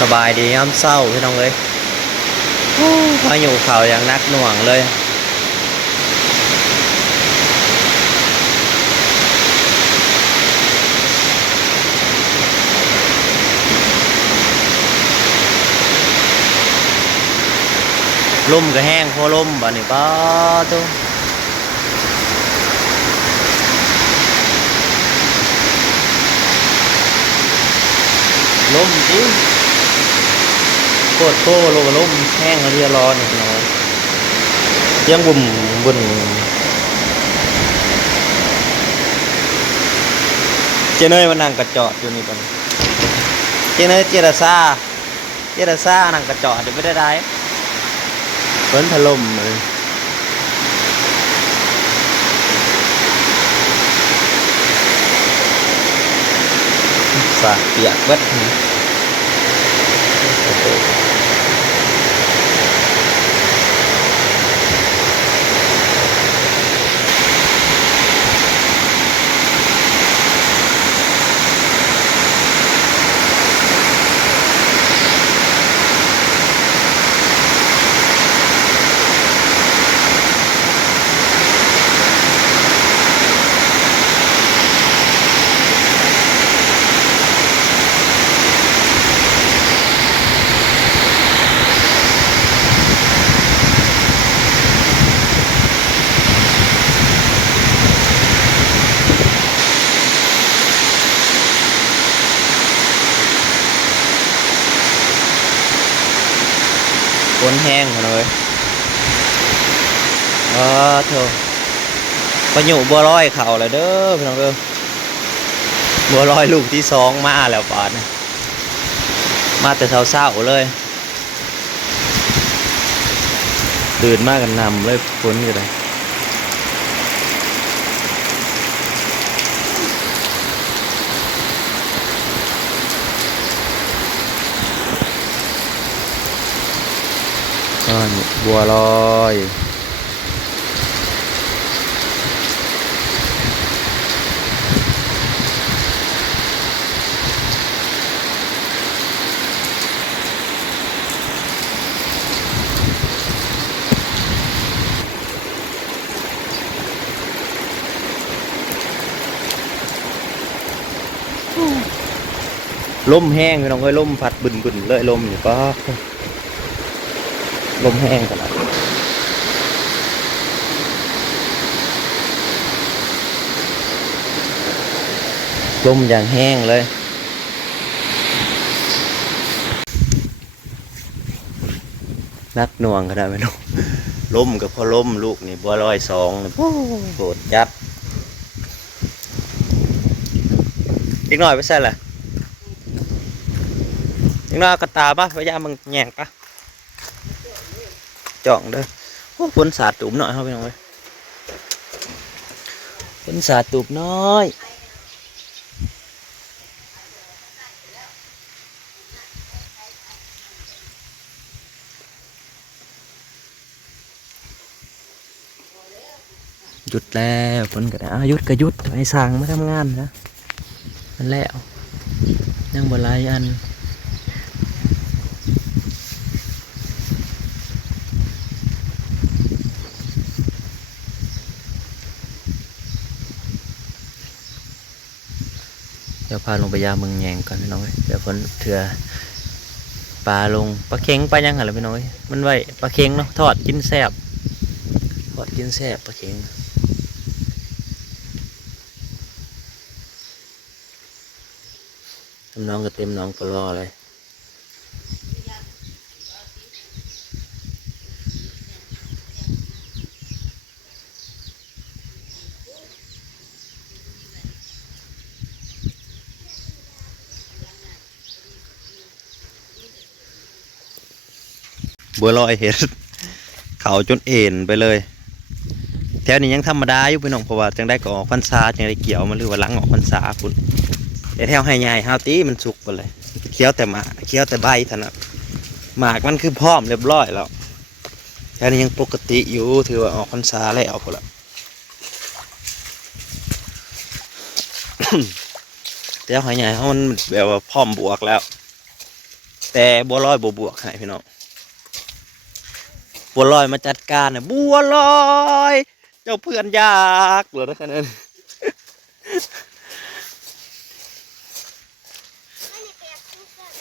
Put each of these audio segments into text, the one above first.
สบายดีย้ำเศร้าพี่น้องเลยพายุเข่าอย่างนักหน่วงเลยลมก็แห้งพอลมบ่นี่ป้าตู้ลมจริงโคตรโคลมลมแห้งเรียร้อนพี่น้องยังบุ่มบุ่นเจเนยมันนั่งกระจอดอยู่นี่ก่อนเจเนยเจรซ่านั่งกระจอดเดี๋ยวไม่ได้ฝนถล่มเลยสาเปียกเบิดฝนแห้งเลยเถอะพายุบัวลอยเข่าเลยเด้อพี่น้องเด้อบัวลอยลูกที่สองมาแล้วปอดมาแต่เช้าๆเลยตื่นมากกันนำเลยฝนอยู่เลยบัวลอยลมแห้งพี่น้องเอ้ยลมพัดบึนเลยลมนี่ก็ลมแห้งขนาดลมอย่างแห้งเลยนักหน่วงขนาดไม่รู้ลมกับพอลมลูกนี่บัวลอยสองโหดยัดอีกหน่อยไปใช่แหละอีกหน่อยกระตาปะพยายามมึงแย่งปะจ่องเด้อโอ้ฝนสาดตุ่มหน่อยเขาไปหน่อยฝนสาดตุ่มน้อยหยุดแล้วฝนก็ได้หยุดก็หยุดไอ้สั่งมาทำงานนะมันแล้วยังบ่หลายอันเดี๋ยวพาลงไปยาเมืองแยงก่อนพี่น้องเดี๋ยวฝนเถื่อปลาลงปลาเค็งปลายังหรอพี่น้องมันไว้ปลาเค็งเนาะทอดกินแซ่บทอดกินแซ่บปลาเค็งน้องก็เต็มน้องปลอเลยบัวลอยเห็ดเขาจนเอ็นไปเลยแถวนี้ยังธรรมดาอยู่พี่น้องเพราะว่าจังได้ก็ออกพรรษาจังได้เกี่ยวมันหรือว่าหลังออกพรรษาคุณแต่แถวให้ใหญ่ฮาวตีมันสุกไปเลยเคี้ยวแต่หมากเคี้ยวแต่ใบเท่านั้นหมากมันคือพร้อมเรียบร้อยแล้วแถวนี้ยังปกติอยู่ถือว่าออกพรรษาแล้วเอาพอละ แต่หอยใหญ่เขามันแบบว่าพร้อมบวกแล้ว แ แต่บัวลอยบวกให้พี่น้องบัวลอยมาจัดการน่ะบัวลอยเจ้าเพื่อนยากเหลือได้แค่นั้น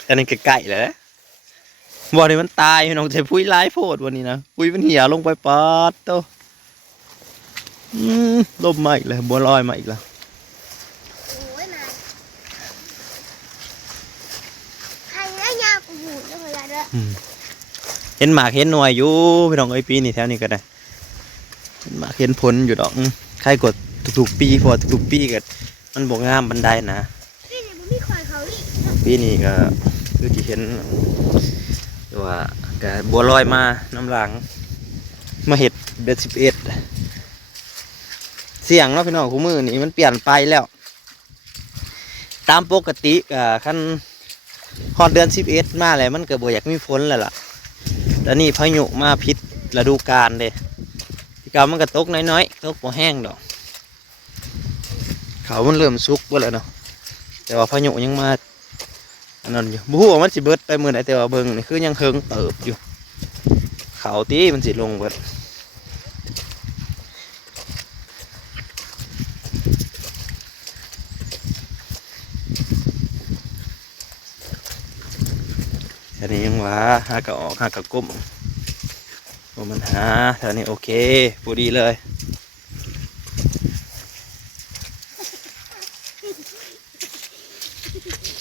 อันนี้ไก่เลยบัวนี่มันตายพี่น้องใช้พุ้ยร้ายโพดวันนี้นะพุ้ยมันเหี่ยลงไปปอดโตลมมาอีกเลยบัวลอยมาอีกแล้วเห็นหมากเห็นหน่วยอยู่พี่น้องไอ้ปีนี่แถวนี้ก็ได้เห็นหมากเห็นผลอยู่ดอกใครกดทุกๆปีพอทุกๆปีก็มันบวกงามบันไดนะปีนี้ก็คือที่เห็นว่าก็บัวลอยมาน้ำหลังมาเห็ดเดือน11เสียงเนาะพี่น้องคู่มือนี่มันเปลี่ยนไปแล้วตามปกติขั้นฮอดเดือน11มาแล้วมันก็บ่อยากมีฝนแล้วล่ะแล้วนี่พายุมาพิษฤดูกาลเลยที่เก่ามันก็ตกน้อยๆตกบ่แห้งดอกเขามันเริ่มสุกบ่แล้วเนาะแต่ว่าพายุยังมาอันนั้นอยู่บ่ฮู้ว่ามันสิเบิดไปมื้อใดแต่ว่าเบิ่งนี่คือยังเฮิงเติบอยู่เขาตีมันสิลงเบิดอันนี้ยังว่าหากะออกหากะก้มมันหาแถวนี้โอเคพอดีเลย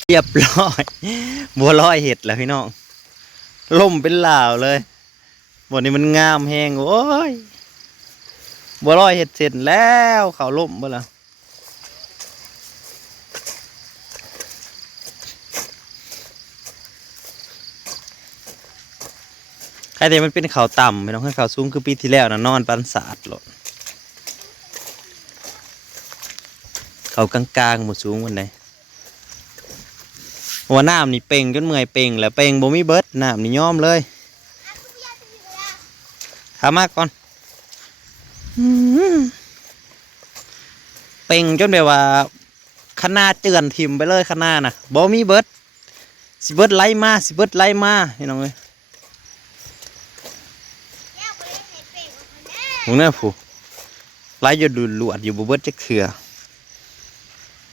เรียบร้อยบัวลอยเห็ดแล้วพี่น้องล่มเป็นเหล่าเลยบัวนี้มันงามแห้งโอ้ยบัวลอยเห็ดเสร็จแล้วเขาล่มบ่ล่ะใครแต่มันเป็นเขาต่ำไม่ต้องให้เขาสูงคือปีที่แล้วนะนอนปันสาดหลดเขากลางๆหมดสูงวันไหนหัวน้ำนี่เป่งจนเมื่อยเป่งแล้วเป่งบ่มีเบิดน้ำนี่ย้อมเลยทามากก่อนเป่งจนแบบว่าขนาเจือนถิ่มไปเลยขนาน่ะบ่มีเบิดสิเบิดไล่มาสิเบิดไล่มาพี่น้องเอ้ยมึงเนี่ยผู้ไล่อยู่ดูหลวดอยู่บ่เบิดจักเถื่อ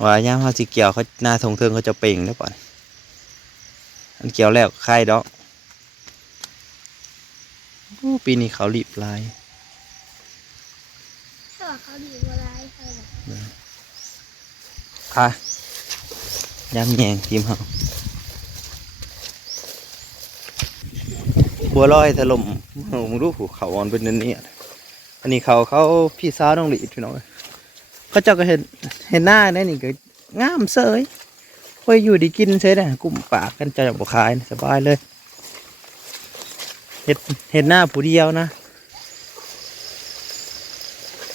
ว่าย่ามเขาสิเกี่ยวเขาหน้าทงเทิงเขาจะเป่งแล้วก่อนอันเกี่ยวแล้วใครดอกปีนี้เขารีบลายเขารีบลายค่ะย้ำแยงทีมเขาบัวลอยถล่มมึงรู้ผูเขาอ่อนเป็นนี้อันนี้เขาพี่สาวต้องหลีดพี่น้องเขาเจ้าก็เห็นหน้าได้นี่ก็งามเสยค่อยอยู่ดีกินเฉยได้กุ่มปากกันจะบอกขายสบายเลยเห็นหน้าผู้เดียวนะ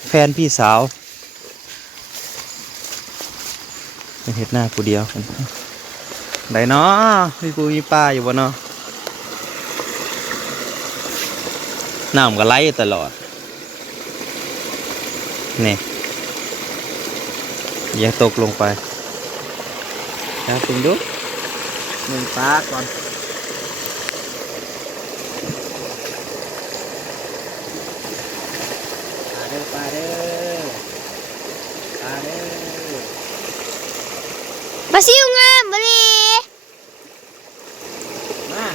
แฟนพี่สาวเห็นหน้าผู้เดียวกันไหนเนาะมีปูมีปลาอยู่บนเนาะน้ำก็ไหลตลอดนี่อย่าตกลงไปนะคุณดูหนึ่งปลาก่อนปลาเด้อปลาเด้อปลาซิวงามมาดิมา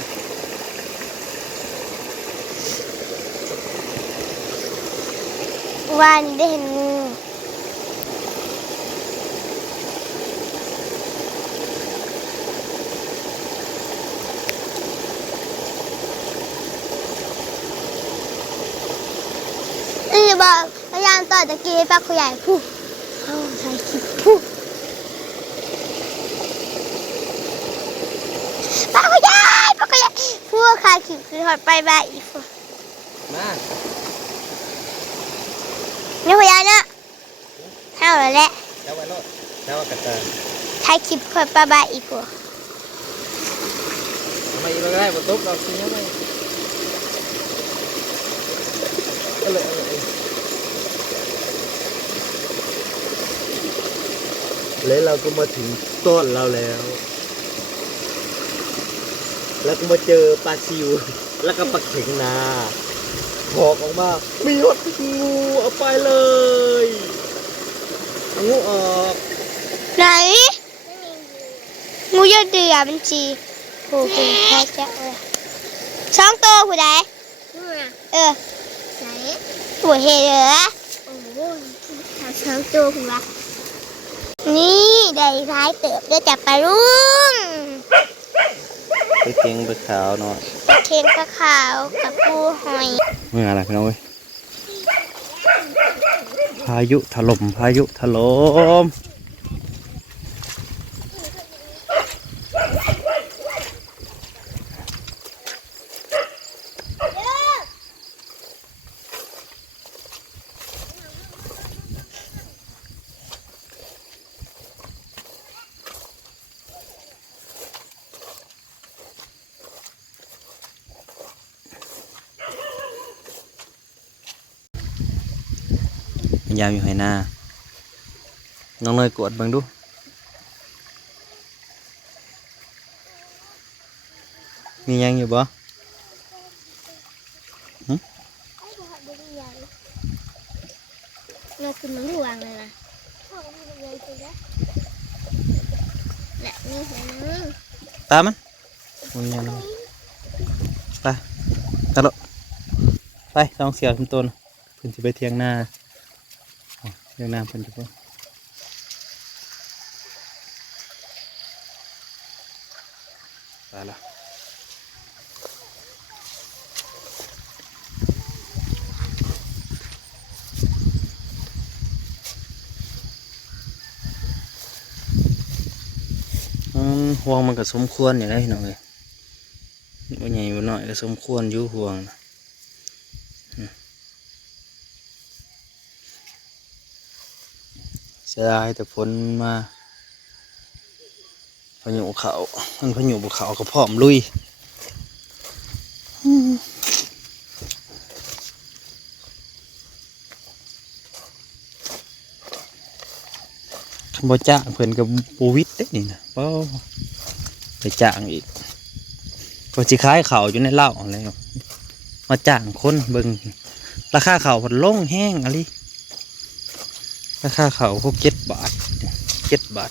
วันได้เห็นงูบอกพยายามต่อตะกี้ปลาขยายผู้เข้าใช้คิดผู้ปลาขยายผู้ขายขิดคือถอดไปบ้าอีกมาเนี่ยพยายเนาะเท่าแล้วแหละเจ้าวันโลดเจ้ากระเตยใช้คลิปถอดไปบ้าอีกผู้ไม่ได้บนโต๊ะเราคือยังไงแล้วเราก็มาถึงต้นเราแล้ว แล้วก็มาเจอปลาซิวแล้วก็ปลาเข็งนาบอกออกมามีหดงูเอาไปเลยเอางูออก ไหนงูยอดเดือมันจีโอ้โหแค่แจ๊กเลยช่องโตผู้ใดเออไหนหัวเห็ดเหรอโอ้โหช่องโตผู้วะนี่ได้ร้ายเติบได้จับปลาลุง ไปเก่งไปขาวหน่อย ปลาเค็มปลาขาวกับปูหอย เมื่ออะไรพี่น้องเว้ยพายุถล่มพายุถล่มพยายามอยู่ให้หน้าน้องเนยกดเบิ่งดูมียังอยู่บ่ เราคือมันห่วงเลยนะและนี่เห็นไหม ตามันมันยังไปตลกไปลองเสียขึ้นต้นเพิ่นจะไปเที่ยงหน้าเที่ยงหน้าเพิ่นจะไปละห่วงมันก็สมควรอย่างไรพี่น้องเลยว่าใหญ่ว่าน้อยก็สมควรอยู่ห่วงนะเสียดายแต่ฝนมาพายุเขามันพายุภูเขาก็พร้อมลุยบ่จ้างเพิ่นกับปูวิทย์ได้นี่นะบ่ไปจ้างอีกก็สิขายข้าวอยู่ในเล้าอะไรมาจ้างคนเบิ่งราคาข้าวเพิ่นลงแห้งอะไรราคาข้าวพวก7 บาท8 บา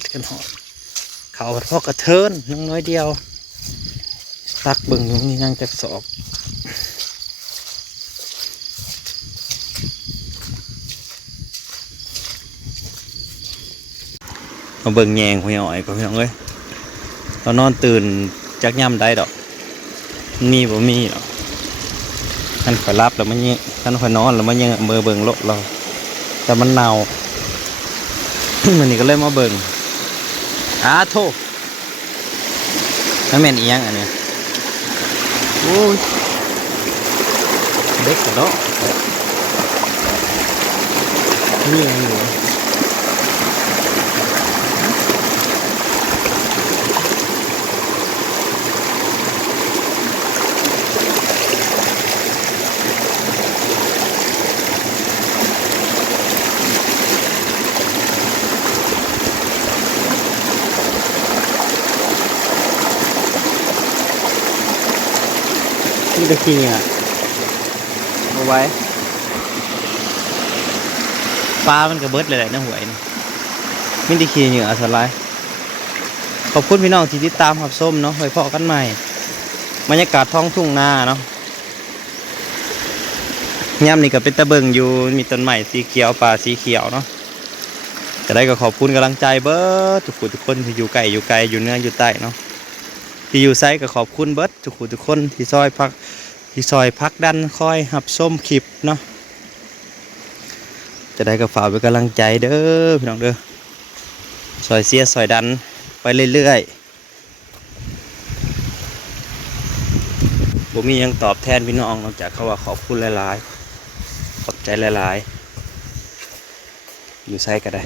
ทกันหอดข้าวพอกระเทินน้อยเดียวตักเบิ่งอยู่นี่ยังจักสอบมาเบิ่งแยงหัวหอยก็พี่น้องเอ้ยเรานอนตื่นจักย่ำได้ดอกนี่บ่มีหรอกท่านคอยรับแล้วมันยังท่านคอยนอนแล้วมันยังเบิ่งโลกเราแต่มันเน่า มันนี่ก็เลยมาเบิ่งโทษนั่นแม่นอีหยังอันเนี้ยโอ้ยเด็กกระโดดนี่ยังอยู่นี่ตะกี้อ่ะเอาไว้ปลามันกระเบิดเลยแหละน้ำหวยนี่มิตะกี้เหนือสไลด์ขอบคุณพี่น้องที่ติดตามรับชมเนาะไว้พอกันใหม่บรรยากาศท้องทุ่งนาเนาะย่ำนี่ก็เป็นตะเบิงอยู่มีต้นไม้สีเขียวป่าสีเขียวเนาะจะได้ก็ขอบคุณกำลังใจเบิร์ดทุกคนที่อยู่ไกลอยู่เหนืออยู่ใต้เนาะที่อยู่ไซก็ขอบคุณเบิร์ดทุกคนที่ซอยพักดันคอยหับส้มคลิปเนาะจะได้ก็ฝากเป็นกำลังใจเด้อพี่น้องเด้อซอยเสียซอยดันไปเรื่อยๆผมมียังตอบแทนพี่น้องนอกจากเขาว่าขอบคุณหลายๆขอบใจหลายๆอยู่ไซก็ได้